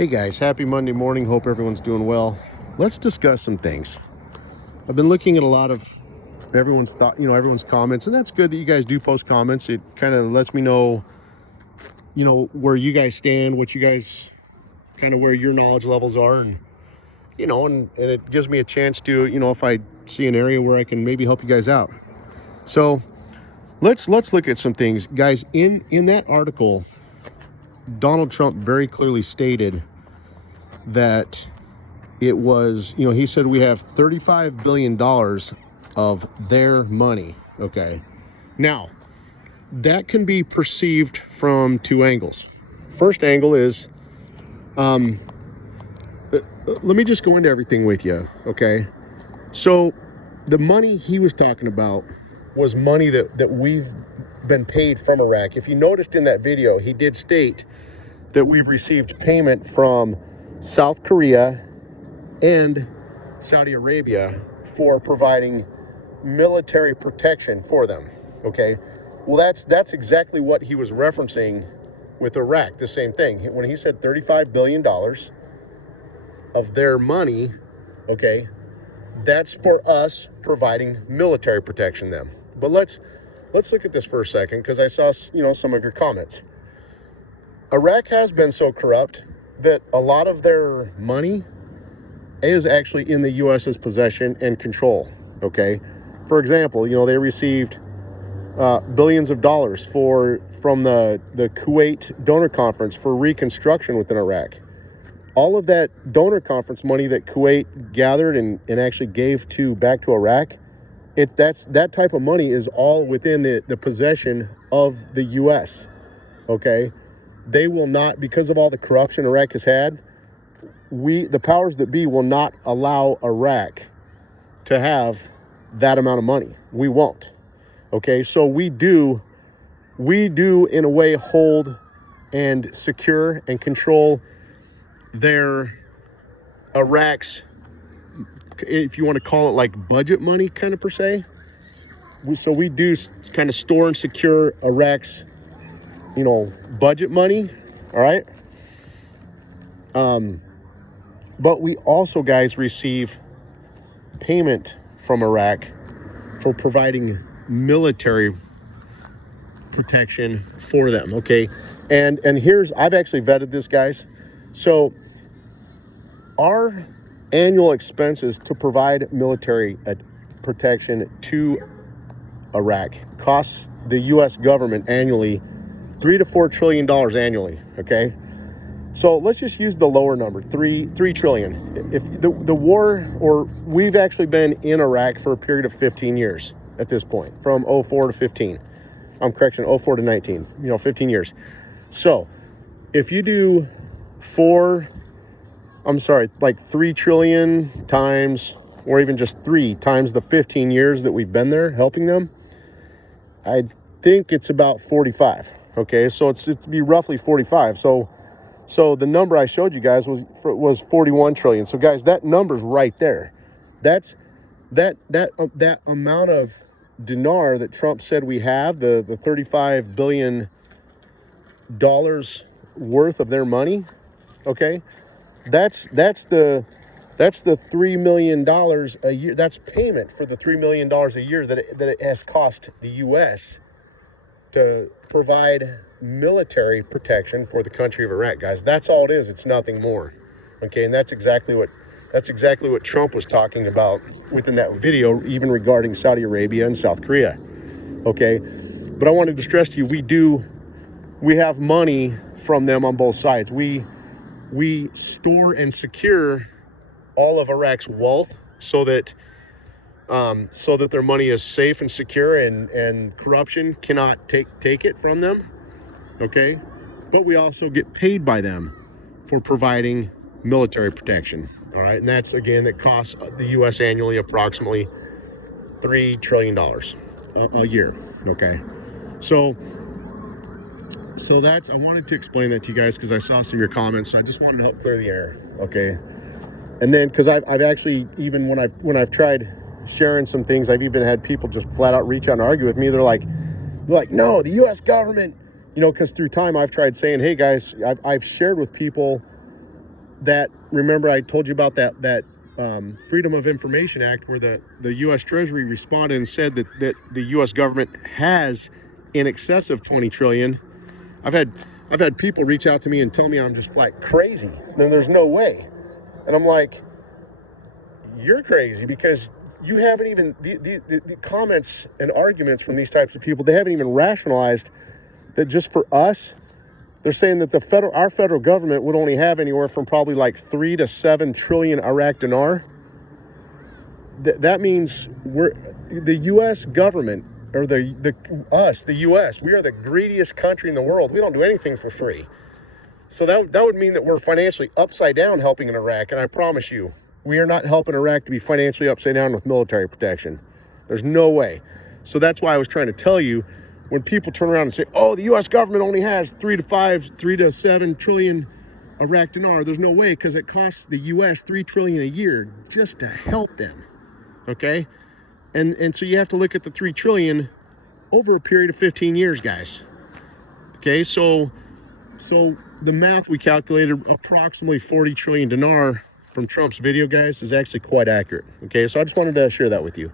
Hey guys, happy Monday morning. Hope everyone's doing well. Let's discuss some things. I've been looking at a lot of everyone's thought, everyone's comments, and that's good that you guys do post comments. It kind of lets me know, where you guys stand, what you guys kind of where your knowledge levels are, and and it gives me a chance to, if I see an area where I can maybe help you guys out. So let's look at some things, guys. In that article, Donald Trump very clearly stated that it was, he said we have $35 billion of their money. Okay. Now, that can be perceived from two angles. First angle is, let me just go into everything with you. Okay. So the money he was talking about was money that we've been paid from Iraq. If you noticed in that video, he did state that we've received payment from South Korea and Saudi Arabia for providing military protection for them. Okay. Well, that's exactly what he was referencing with Iraq. The same thing. When he said $35 billion of their money, okay, that's for us providing military protection them. But let's look at this for a second, because I saw, some of your comments. Iraq has been so corrupt that a lot of their money is actually in the U.S.'s possession and control. Okay. For example, they received billions of dollars from the Kuwait donor conference for reconstruction within Iraq. All of that donor conference money that Kuwait gathered and actually gave back to Iraq, that type of money is all within the possession of the U.S. Okay. They will not, because of all the corruption Iraq has had, the powers that be will not allow Iraq to have that amount of money. We won't. Okay, so we do in a way hold and secure and control Iraq's, if you want to call it like budget money kind of per se. So we do kind of store and secure Iraq's, budget money. All right. But we also, guys, receive payment from Iraq for providing military protection for them. Okay. And I've actually vetted this, guys. So our annual expenses to provide military protection to Iraq costs the U.S. government annually $3 to $4 trillion annually. Okay. So let's just use the lower number, $3 trillion. If the war, or we've actually been in Iraq for a period of 15 years at this point, from 04 to 15. 04 to 19, 15 years. So if you do 3 trillion times, or even just 3 times the 15 years that we've been there helping them, I think it's about 45. Okay. So it'd be roughly 45. So the number I showed you guys was 41 trillion. So guys, that number's right there. That's that amount of dinar that Trump said we have, the $35 billion worth of their money. Okay. That's the $3 million a year. That's payment for the $3 million a year that it has cost the U.S. to provide military protection for the country of Iraq, guys. That's all it is. It's nothing more. Okay. And that's exactly what Trump was talking about within that video, even regarding Saudi Arabia and South Korea. Okay. But I wanted to stress to you, we have money from them on both sides. We store and secure all of Iraq's wealth so that their money is safe and secure, and corruption cannot take it from them. Okay. But we also get paid by them for providing military protection. All right. And that costs the U.S. annually approximately $3 trillion a year. Okay. So I wanted to explain that to you guys, because I saw some of your comments. So I just wanted to help clear the air. Okay. And then, because I've actually, even when I've tried sharing some things, I've even had people just flat out reach out and argue with me. They're like, no, the U.S. government, because through time I've tried saying, hey guys, I've shared with people that, remember I told you about that Freedom of Information Act, where the U.S. Treasury responded and said that the U.S. government has in excess of 20 trillion. I've had people reach out to me and tell me I'm just like crazy. There's no way. And I'm like, you're crazy, because you haven't even, the comments and arguments from these types of people, they haven't even rationalized that just for us, they're saying that our federal government would only have anywhere from probably like 3 to 7 trillion Iraq dinar. That means the U.S. government, or the U.S., we are the greediest country in the world. We don't do anything for free. So that would mean that we're financially upside down helping in Iraq. And I promise you, we are not helping Iraq to be financially upside down with military protection. There's no way. So that's why I was trying to tell you, when people turn around and say, oh, the U.S. government only has 3 to 7 trillion Iraq dinar, there's no way, because it costs the U.S. 3 trillion a year just to help them. Okay? And so you have to look at the 3 trillion over a period of 15 years, guys. Okay, so the math we calculated, approximately 40 trillion dinar from Trump's video, guys, is actually quite accurate. Okay, so I just wanted to share that with you.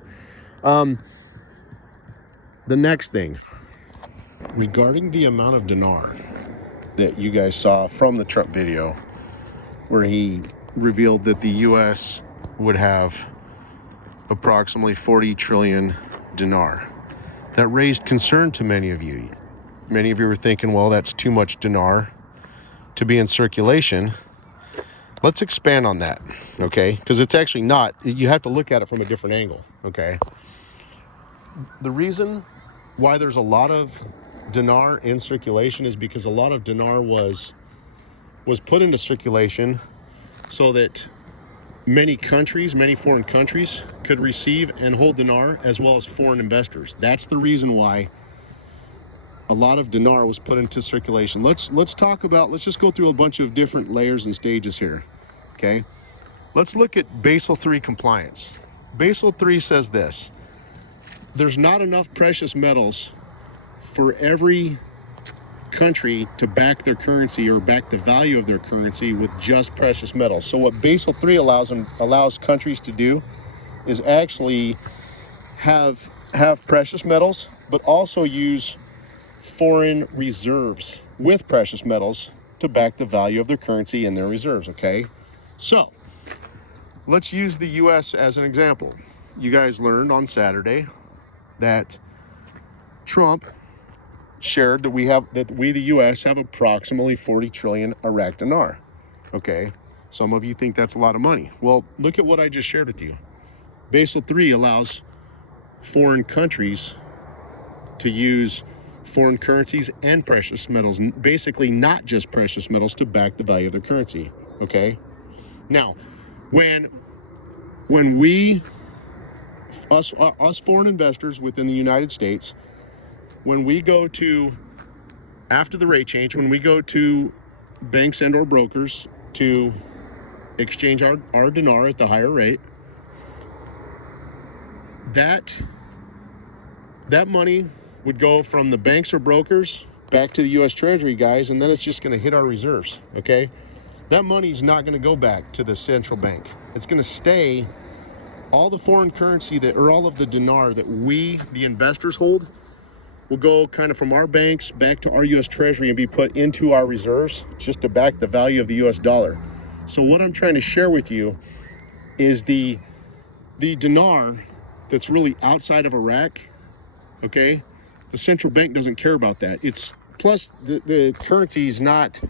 The next thing, regarding the amount of dinar that you guys saw from the Trump video, where he revealed that the U.S. would have approximately 40 trillion dinar. That raised concern to many of you. Many of you were thinking, well, that's too much dinar to be in circulation. Let's expand on that, okay? Because it's actually not. You have to look at it from a different angle, okay? The reason why there's a lot of dinar in circulation is because a lot of dinar was put into circulation so that many foreign countries could receive and hold dinar, as well as foreign investors. That's the reason why a lot of dinar was put into circulation. Let's just go through a bunch of different layers and stages here, okay? Let's look at Basel III compliance. Basel III says this: there's not enough precious metals for every country to back their currency or back the value of their currency with just precious metals. So what Basel III allows countries to do is actually have precious metals, but also use foreign reserves with precious metals to back the value of their currency and their reserves, okay? So let's use the US as an example. You guys learned on Saturday that Trump shared that we the US have approximately 40 trillion Iraq dinar. Okay, some of you think that's a lot of money. Well, look at what I just shared with you. Basel III allows foreign countries to use foreign currencies and precious metals, basically not just precious metals, to back the value of their currency. Okay, now when we us foreign investors within the United States, when we go to, after the rate change, when we go to banks and or brokers to exchange our dinar at the higher rate, that money would go from the banks or brokers back to the U.S. Treasury guys, and then it's just going to hit our reserves, okay? That money's not going to go back to the central bank. It's going to stay, all the foreign currency or all of the dinar that we, the investors, hold, will go kind of from our banks back to our U.S. Treasury and be put into our reserves just to back the value of the U.S. dollar. So what I'm trying to share with you is the dinar that's really outside of Iraq, okay? The central bank doesn't care about that. It's, plus the currency is not,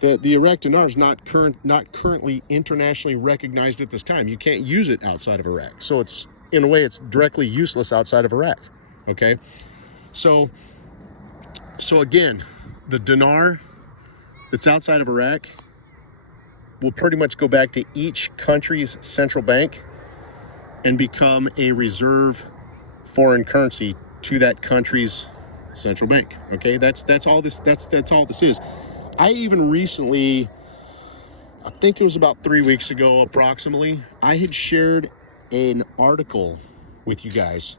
the Iraq dinar is not currently internationally recognized at this time. You can't use it outside of Iraq. So it's, in a way, it's directly useless outside of Iraq, okay? So again, the dinar that's outside of Iraq will pretty much go back to each country's central bank and become a reserve foreign currency to that country's central bank. Okay, that's all this is. I even recently, I think it was about 3 weeks ago approximately, I had shared an article with you guys.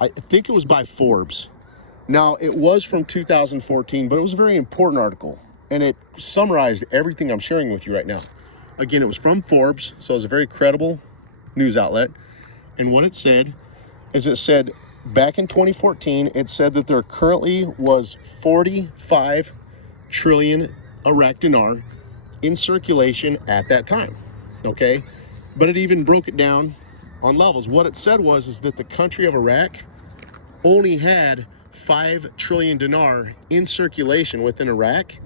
I think it was by Forbes. Now, it was from 2014, but it was a very important article, and it summarized everything I'm sharing with you right now. Again, it was from Forbes, so it was a very credible news outlet. And what it said is, it said back in 2014, it said that there currently was 45 trillion Iraq dinar in circulation at that time, okay? But it even broke it down on levels. What it said was is that the country of Iraq only had 5 trillion dinar in circulation within Iraq,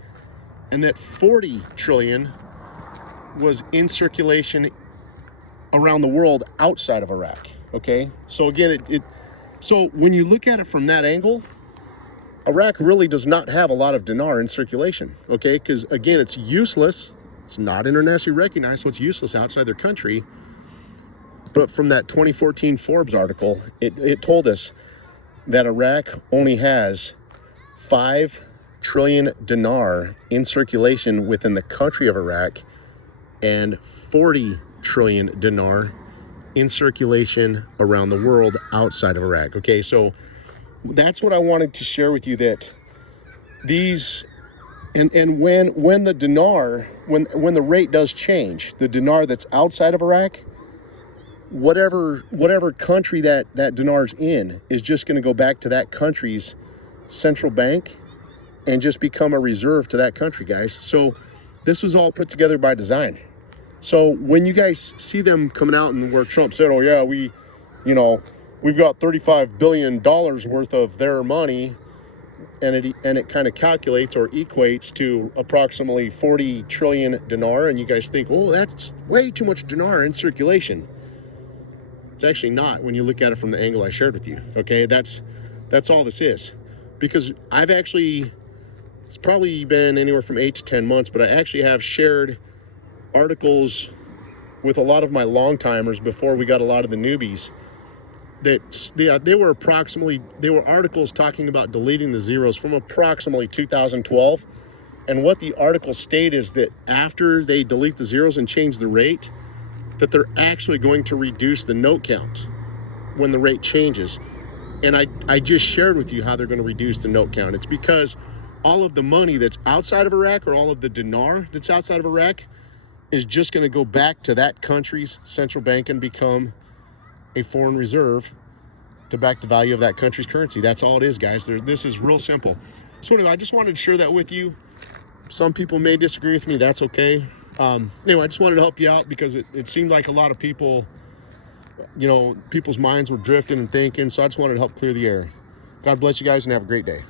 and that 40 trillion was in circulation around the world outside of Iraq, okay? So again, so when you look at it from that angle, Iraq really does not have a lot of dinar in circulation, okay? Because again, it's useless. It's not internationally recognized, so it's useless outside their country. But from that 2014 Forbes article, it told us that Iraq only has 5 trillion dinar in circulation within the country of Iraq, and 40 trillion dinar in circulation around the world outside of Iraq. Okay, so that's what I wanted to share with you, that these, and when the dinar, when the rate does change, the dinar that's outside of Iraq, whatever country that dinar's in is just going to go back to that country's central bank and just become a reserve to that country, guys. So this was all put together by design. So when you guys see them coming out and where Trump said, oh yeah, we've got $35 billion worth of their money, and it kind of calculates or equates to approximately 40 trillion dinar, and you guys think, oh, that's way too much dinar in circulation. It's actually not when you look at it from the angle I shared with you, okay? That's all this is. Because it's probably been anywhere from 8 to 10 months, but I actually have shared articles with a lot of my long timers before we got a lot of the newbies, that they were articles talking about deleting the zeros from approximately 2012. And what the article stated is that after they delete the zeros and change the rate, that they're actually going to reduce the note count when the rate changes. And I just shared with you how they're going to reduce the note count. It's because all of the money that's outside of Iraq, or all of the dinar that's outside of Iraq, is just going to go back to that country's central bank and become a foreign reserve to back the value of that country's currency. That's all it is, guys. This is real simple. So anyway, I just wanted to share that with you. Some people may disagree with me. That's okay. Anyway, I just wanted to help you out, because it seemed like a lot of people, people's minds were drifting and thinking. So I just wanted to help clear the air. God bless you guys and have a great day.